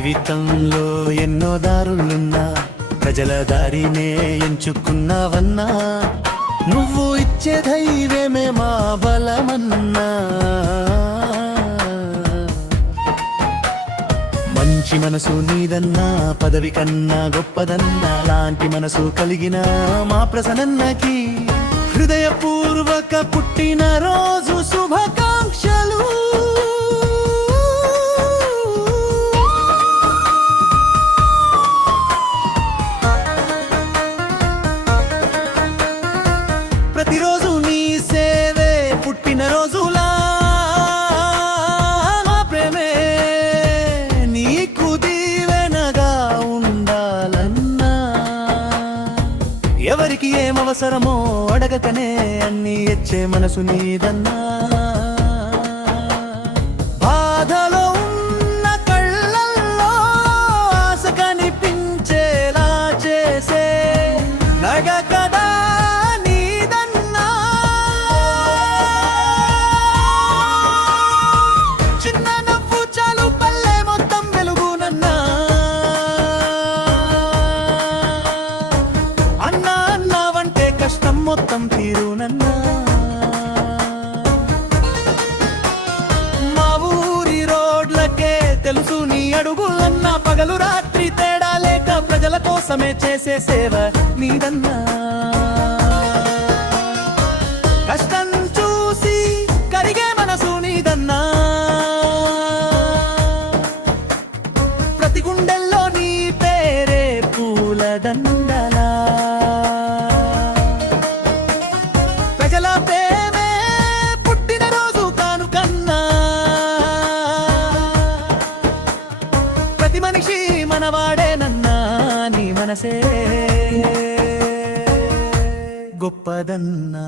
జీవితంలో ఎన్నో దారులున్నా ప్రజల దారినే ఎంచుకున్నావన్నా నువ్వు ఇచ్చే ధైర్యమే మా బలమన్నా మంచి మనసు నీదన్నా పదవి కన్నా గొప్పదన్నా లాంటి మనసు కలిగిన మా ప్రసన్నకి హృదయపూర్వక పుట్టిన రోజు శుభాకాంక్షలు. ప్రతిరోజు నీ సేవే పుట్టిన రోజులా మా ప్రేమే నీకు దీవెనగా ఉండాలన్నా ఎవరికి ఏమవసరమో అడగకనే అన్ని ఇచ్చే మనసు నీదన్నా బాధలో ఉన్న కళ్ళల్లో ఆశ కనిపించేలా చేసే నగ కదా నీదన్నా చిన్న నవ్వు చాలు పల్లె మొత్తం వెలుగునన్నా అన్నా అన్నావంటే కష్టం మొత్తం తీరునన్నా మా ఊరి రోడ్లకే తెలుసు నీ అడుగులన్నా పగలు రాత్రి తేడా లేక ప్రజల కోసమే చేసే సేవ నీదన్నా కష్టం చూసి కరిగే మనసు నీదన్నా ప్రతి గుండెల్లో నీ పేరే పూలదండలా ప్రజల ప్రేమే పుట్టిన రోజు కానుకన్నా ప్రతి మనిషి మనవాడేనన్నా నీ మనసే గొప్పదన్నా.